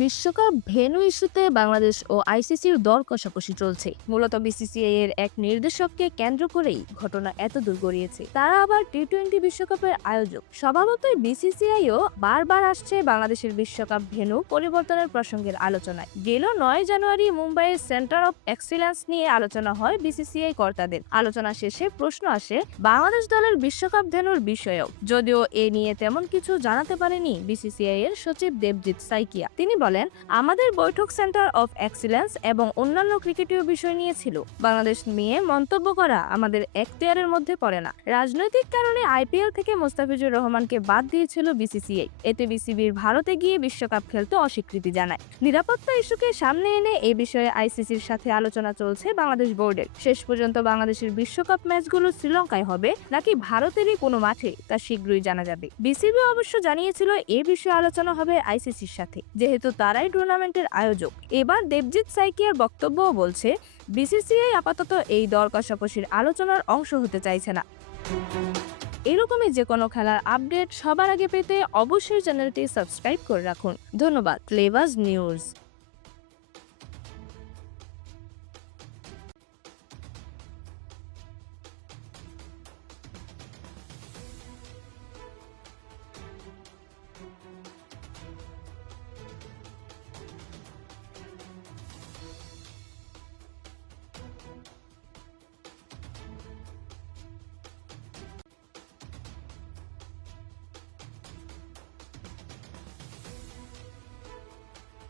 বিশ্বকাপ ভেন্যু ইস্যুতে বাংলাদেশ ও আইসিসির দর কষাকষি চলছে। মূলত বিসিসিআই এর এক নির্দেশককে কেন্দ্র করেই ঘটনা এত দূর গড়িয়েছে। তারা আবার টি-20 বিশ্বকাপের আয়োজক। স্বভাবতই বিসিসিআইও বারবার আসছে বাংলাদেশের বিশ্বকাপ ভেন্যু পরিবর্তনের প্রসঙ্গের আলোচনায়। গেল 9 জানুয়ারি মুম্বাইয়ের সেন্টার অফ এক্সিলেন্স নিয়ে আলোচনা হয় বিসিসিআই কর্তাদের। আলোচনা শেষে প্রশ্ন আসে বাংলাদেশ দলের বিশ্বকাপ ভেন্যুর বিষয়েও, যদিও এ নিয়ে তেমন কিছু জানাতে পারেনি বিসিসিআই এর সচিব দেবজিৎ সাইকিয়া। তিনি বলেন, আমাদের বৈঠক সেন্টার অফ এক্সিলেন্স এবং অন্যান্য ক্রিকেটীয় বিষয় নিয়ে ছিল। বাংলাদেশ নিয়ে মন্তব্য করা আমাদের এখতিয়ারের মধ্যে পড়ে না। রাজনৈতিক কারণে আইপিএল থেকে মোস্তাফিজুর রহমানকে বাদ দিয়েছিল বিসিসিআই। এতে বিসিবির ভারতে গিয়ে বিশ্বকাপ খেলতে অস্বীকৃতি জানায়। নিরাপত্তা ইস্যুকে সামনে এনে এই বিষয়ে আইসিসির সাথে আলোচনা চলছে বাংলাদেশ বোর্ডের। শেষ পর্যন্ত বাংলাদেশের বিশ্বকাপ ম্যাচগুলো শ্রীলঙ্কায় হবে নাকি ভারতেরই কোনো মাঠে তা শীঘ্রই জানা যাবে। বিসিবি অবশ্য জানিয়েছিল এ বিষয়ে আলোচনা হবে আইসিসির সাথে, যেহেতু তারাই টুর্নামেন্টের আয়োজক। এবার দেবজিৎ সাইকিয়ার বক্তব্যও বলছে, বিসিসিআই আপাতত এই দর কষাকষির আলোচনার অংশ হতে চাইছে না। এরকমই যে কোনো খেলার আপডেট সবার আগে পেতে অবশ্যই চ্যানেলটি সাবস্ক্রাইব করে রাখুন। ধন্যবাদ। Flavours news.